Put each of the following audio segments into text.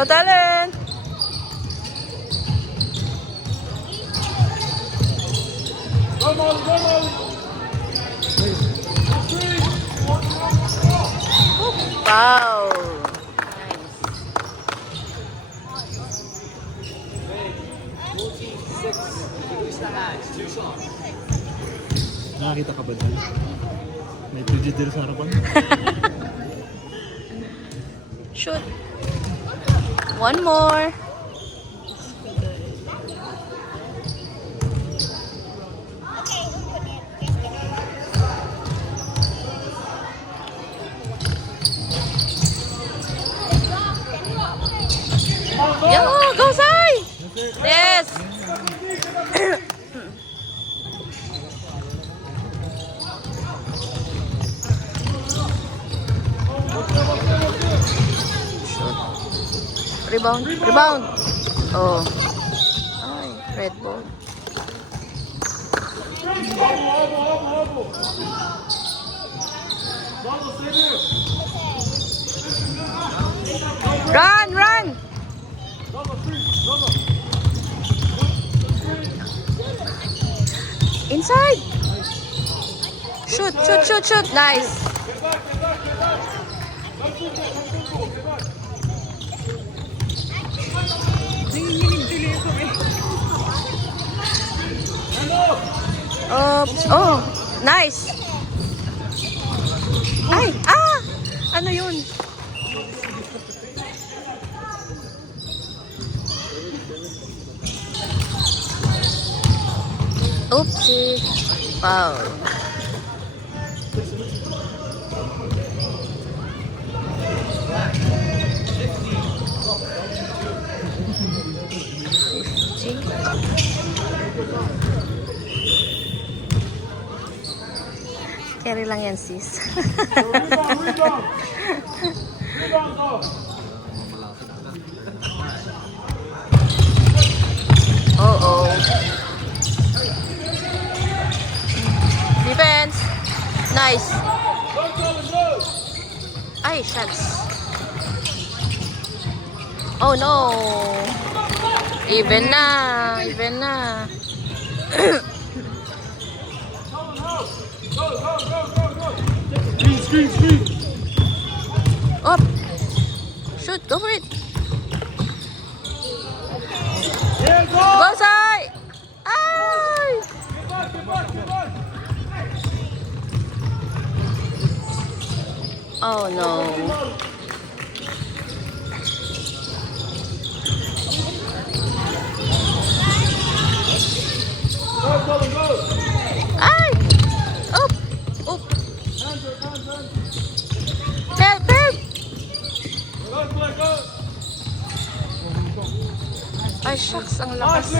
Go, Talon! Go, Molly, go, Molly! Wow! Nakakita ka ba doon? May fugitive sa harapan. Shoot! One more! Yo, go Sai! Yes! Rebound, rebound. Oh. Ay, red ball. Run, run. Inside. Shoot, shoot, shoot, shoot. Nice. Oops. Oh, nice. Ay, ah! Ano yun? Oopsie. Wow. Carry lang yan, sis. Oh. Defense. Nice. Ay, shots. Oh no. Even na. Even na. Screen. Up. Shoot. Go for it. Yeah, go! Go, Sai. Ay. Get back. Oh no. Go! Ay. Up. Help. Go! Ay, shucks. Ang lakas.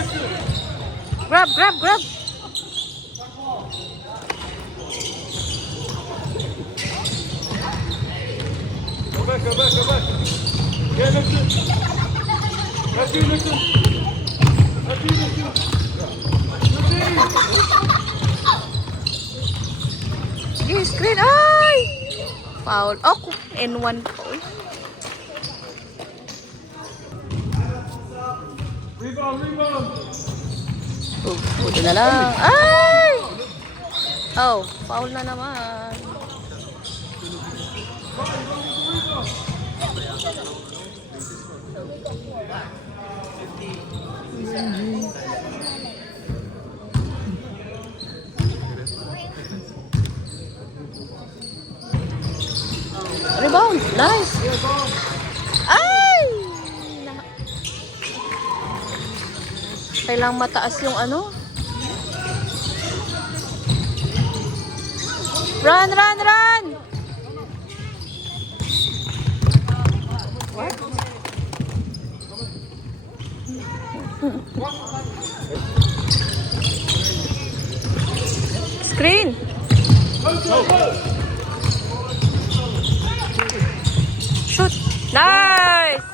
Grab. Go back. Yeah, listen. Sige, screen. Ay! Foul. Oh, N1 foul. Rebound. Buti na lang. Ay! Oh, foul na naman. Rebound. Nice. Ay! Kailangang mataas yung ano. Run! What? Screen. Shoot. Nice.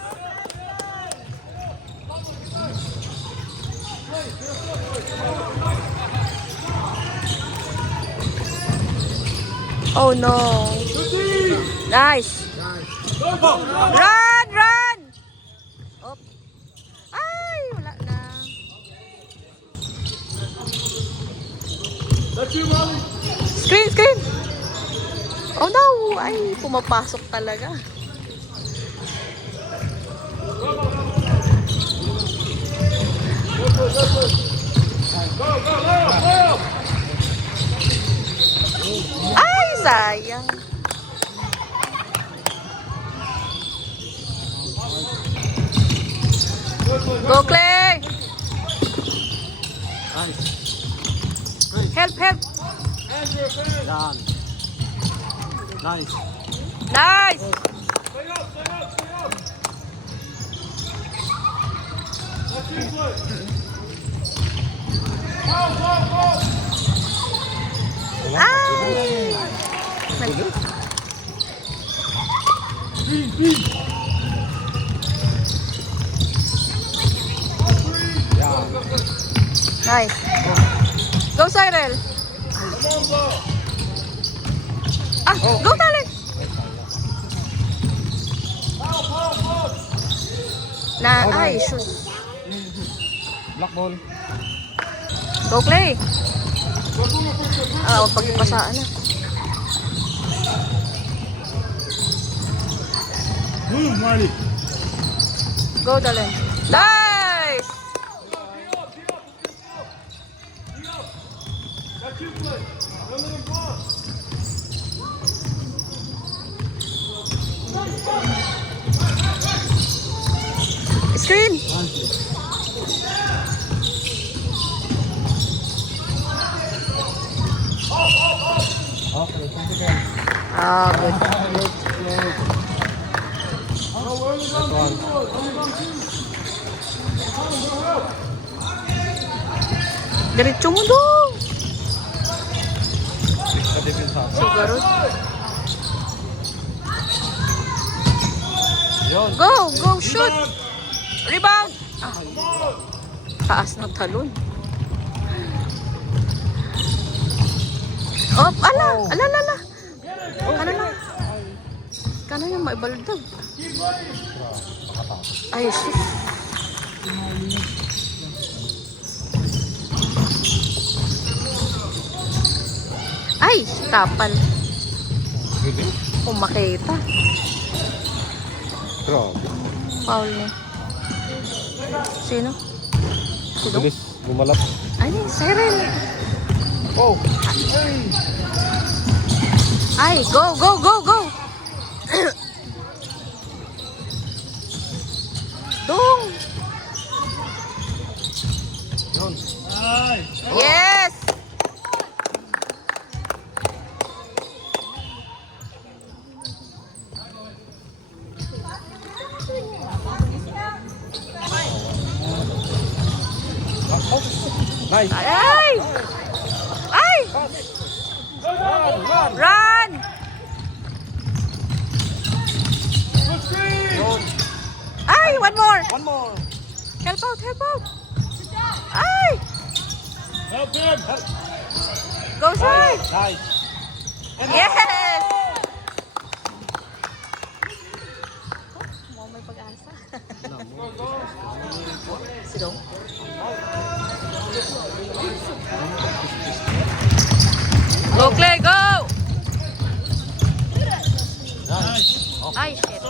Oh no. Nice. Run. Screen, screen! Oh no! Ay, pumapasok talaga. Ay, sayang. Go, Clay! Help, help! Yan. Nice. Nice! Ay! Nice. Go, Cyril. Ah, go, Talent. Ay, shoot. Black ball. Go, Clay. Ah, huwag pag-ipasaan na. Marley. Go, Talent. Nice! Screen! Okay, thank you, guys. Ah, good. Diretso mo dong! Sa depensa. Siguro. Yun. Go! Go! Shoot! Rebound! Ah, taas ng talon. Oh, ala! Ala, ala, ala! Kana na. Kana yung maibaldag. Ay, shit. Ay, kapal. Kung makita. Grabe. Foul niya. Sino? Sino? Bilis, lumalap. Ay, Cyril. Oh! Ay, go, go, go, go! Dong! Yun. Ay! Yes! Nice! Ay! Ay! Run! Ay, one more! One more! Help out, help out! Ay! Help him! Go side! Nice! Yes! May pag-asa. Sidong? Go, Clay, go! Ay, shit.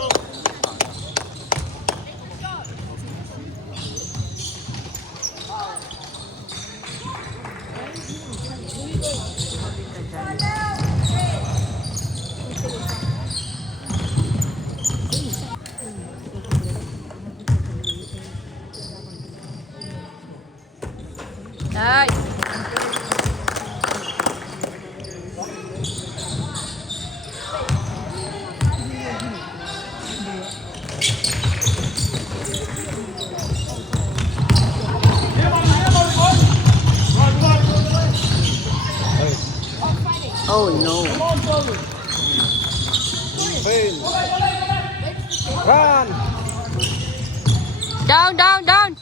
Nice. Oh no. Fail! Run! Down, down, down.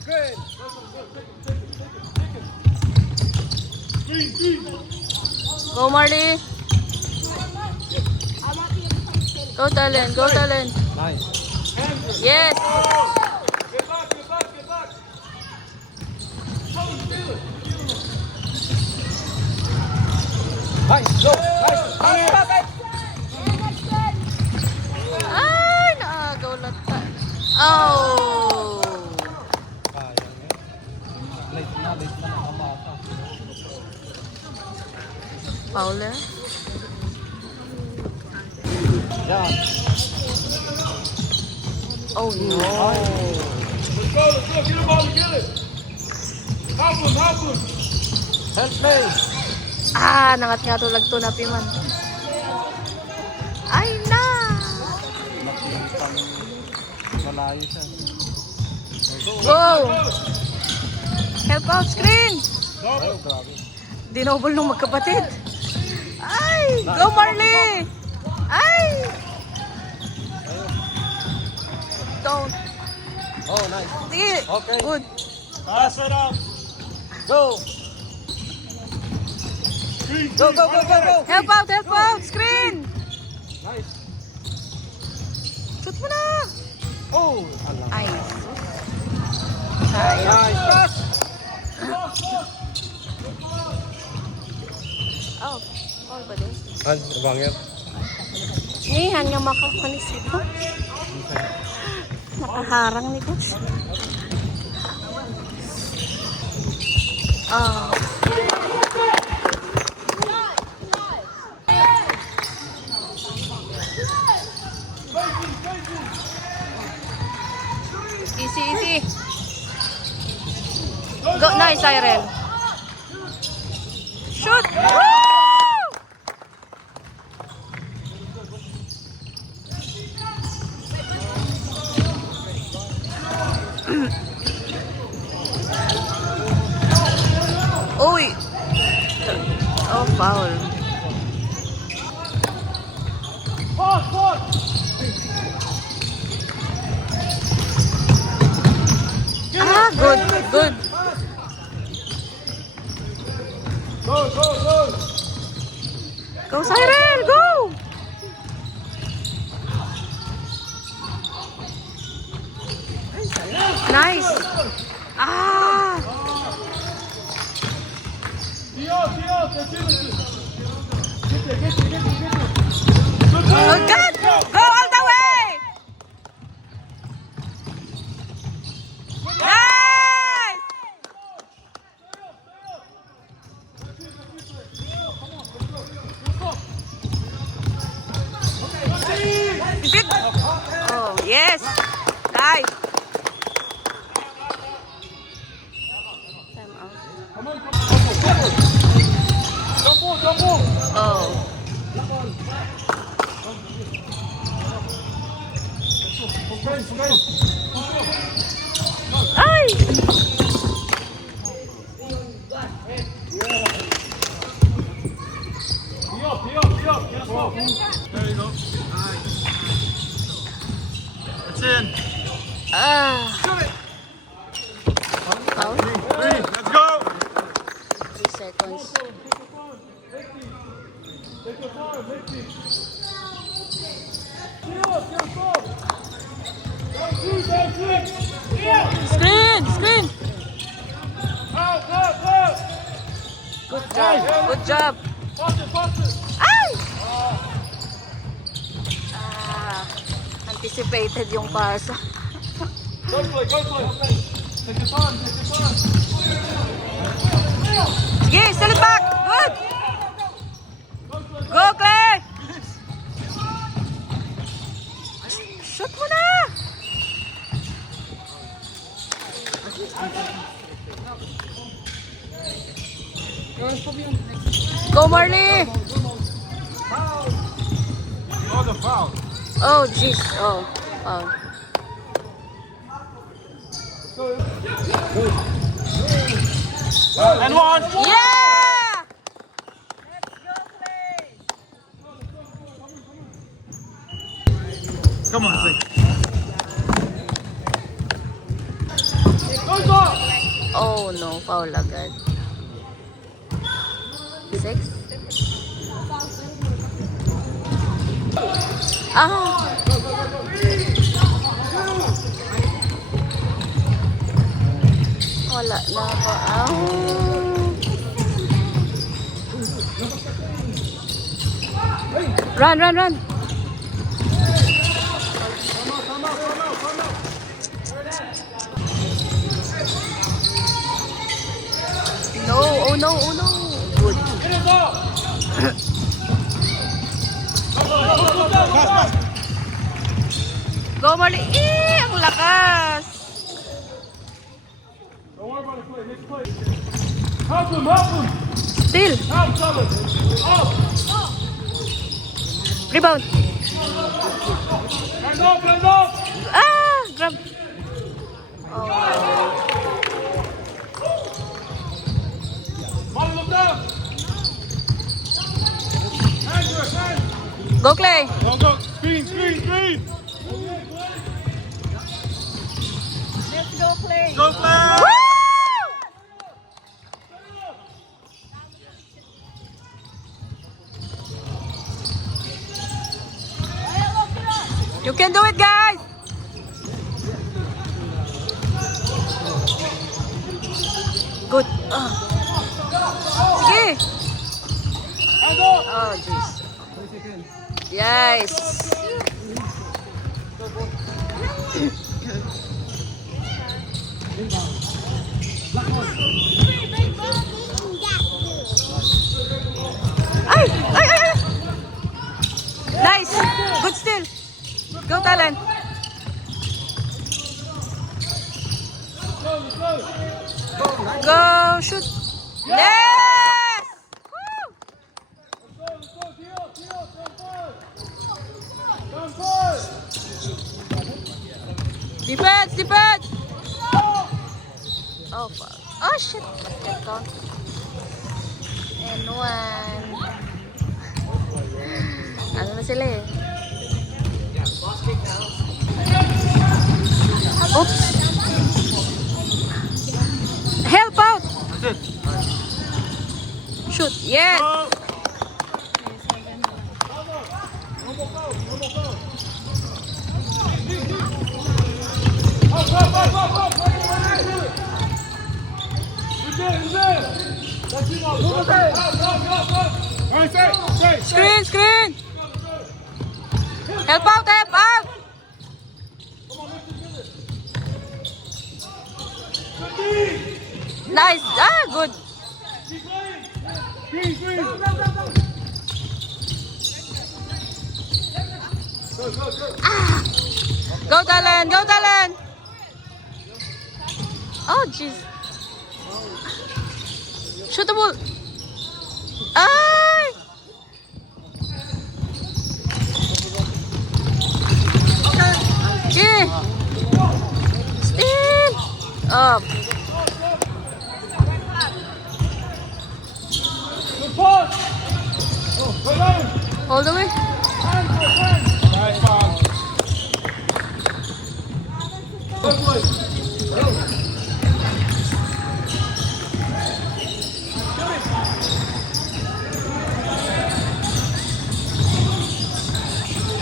Go, Marley. Go, Talent. Go, Talent. Nice! Yes. Nice, go! Nice! Ay, naagaw lang ta. Oh! Sayang eh. Late na nakabata. Foul eh. Yan. Oh no. Let's go, get him all together. Hop him. Help play! Ah, nangat nga to lagto na piman. Ay na! Malayo siya. Go! Help out screen! Ay, grabe. Dinobol nung magkapatid. Ay! Go Marley! Ay! Don't. Oh, nice. Sige. Okay. Good. Pass it out. Go! Go, go, go, go, go! Help out! Screen! Nice. Shoot mo na! Oh! Alam. Ay. Sayang. Nice pass! Oh, all ba din? An, bangyan. Eh, hanya makakunis ito. Nakaharang nito. Ah. Easy. Go, nice, Irene. Shoot! Woo! Uy! Oh, foul. Ah, good. Go. Go, Cyril, go! Nice. Ah! Theo, that's it. Get there. Oh, God! Go all the way! Nice! Is it? Oh, yes. Nice. Time out. Jump ball. Oh. Ay! Theo. There you go. That's in. Ah. Foul? 3, let's go. 3 seconds. Take your time, make it. Screen! Out. Good job. Pass it. Ay! Ah, anticipated yung pasa. Go play. Take your time. Sige, sell it back! Good! Go, Claire! Shoot mo na! Go, Marley! Oh, the foul. Oh, jeez. Oh, oh. And one. Yeah! Come on, Zeke. Oh, no. Foul agad. 6? Ah! Wala na ba? Ah. Run, run, run. No, oh no, oh no. Good. Get it ball. Go, Marley. Ang lakas. Don't worry about the play. Next play. Help him, help him. Still. Help, fellas. Up. Rebound. Hands off, hands off. Ah, grab. Oh. Molly, look down. Hands, Chris, hands. Go, Clay. Go, go. Screen, screen, screen. Let's go, Clay. Go, Flash. Woo! You can do it, guys. Good. Sige. Hands off. Oh, jeez. Yes. Ay! Ay! Ay! Ay! Nice! Good still. Go, Talon. Go, shoot. Yes! Woo! Let's go, Theo, Theo, come forward. Defense! Defense! Oh, fuck. Oh, shit. Get gone. And one. Ano na sila eh? Oops. Help out! Shoot. Yes! Screen! Screen! Help out! Help out! Nice! Ah, good! Ah! Go, Talon! Go, Talon! Oh, jeez. Shoot the ball! Ay! Okay. Still. Up. All the way.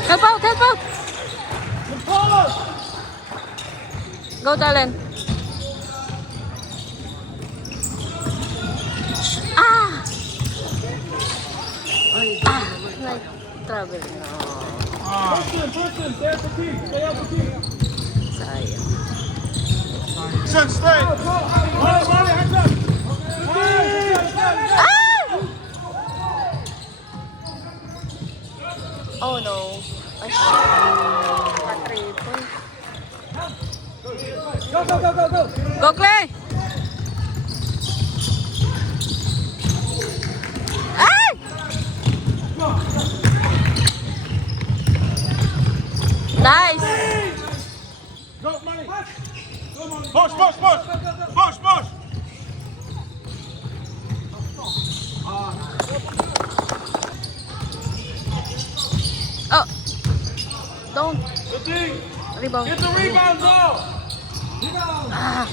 Help out, help out. Go, Talon. Ah! Ah, like trouble. No. Person, stay at the key, stay at the key. Sayang. Son, stay. Money, hands up. Ah! Oh no. Oh shit. Na-triple. Go, go, go, go, go. Go, Clay! Ay! Nice! Go, Money. Push, push, push. Push, push. Oh! Don't. Good thing. Rebound. Get the rebounds off. Ah.